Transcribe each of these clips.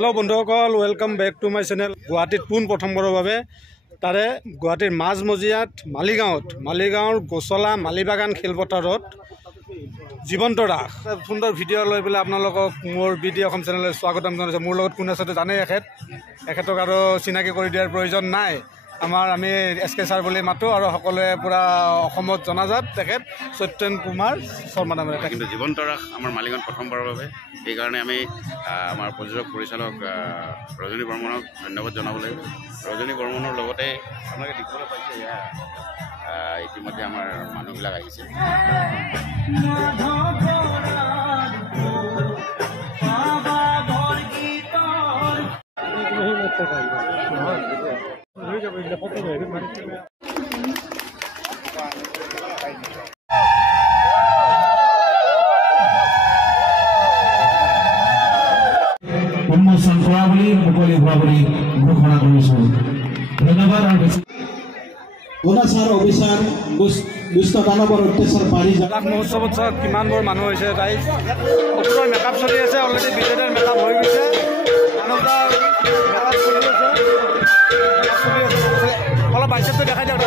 Hello बंधुসকল welcome back to my channel गुवाहाटीत पुन प्रथमबाৰৰ বাবে तारे गुवाहाटीर माझमजियात मालिगाँवर गोसला मालिबागान खेलपथारत जीवंत रास सुंदर भिडिओ लै पे आपलोक मोर बीडी अखम चैनल स्वागतम जानाइछो। मोर लगत कोन आछे जाने एखेतक आरो चिनाकी কৰি दिয়াৰ प्रयोजन নাই। आमी एसके सार बोली मातो और सकलोए पूरा जनाजात सत्येन कुमार शर्मा नाम কিন্তু জীবন্ত ৰাস আমাৰ মালিগাঁৱত প্ৰথমবাৰৰ বাবে এইকাৰণে আমি আমাৰ প্ৰযোজক পৰিচালক ৰজনী বৰ্মনক ধন্যবাদ জনাব লাগিব। ৰজনী বৰ্মনৰ লগতে আপোনালোকে দেখিবলৈ পাইছে এয়া ইতিমধ্যে আমাৰ মানুহবিলাক আহিছে। प्रमोशन কৰা বুলি মুকলি হোৱা বুলি ঘোষণা কৰিছো। ধন্যবাদ। আৰু অনাচাৰ অভিযান দুষ্ট দানৱৰ অত্যাচাৰ পাৰি ৰাস মহোৎসৱত কিমান বৰ মানুহ হৈছে। তাই অসুৰৰ মেকআপ চলি আছে, অলৰেডি বিজেডৰ মেকআপ হৈ গৈছে। অলপ বাইচেপটো দেখাই দিয়ক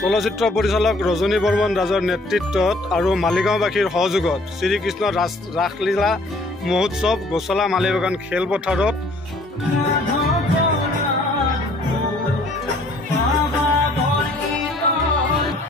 চলচ্চিত্ৰ পৰিচালক ৰজনী বৰ্মন ৰাজৰ নেতৃত্বত আৰু মালিগাঁওবাসীৰ সহযোগত শ্ৰীকৃষ্ণ ৰাসলীলা মহোৎসৱ গোচলা মালিবাগান খেলপথাৰত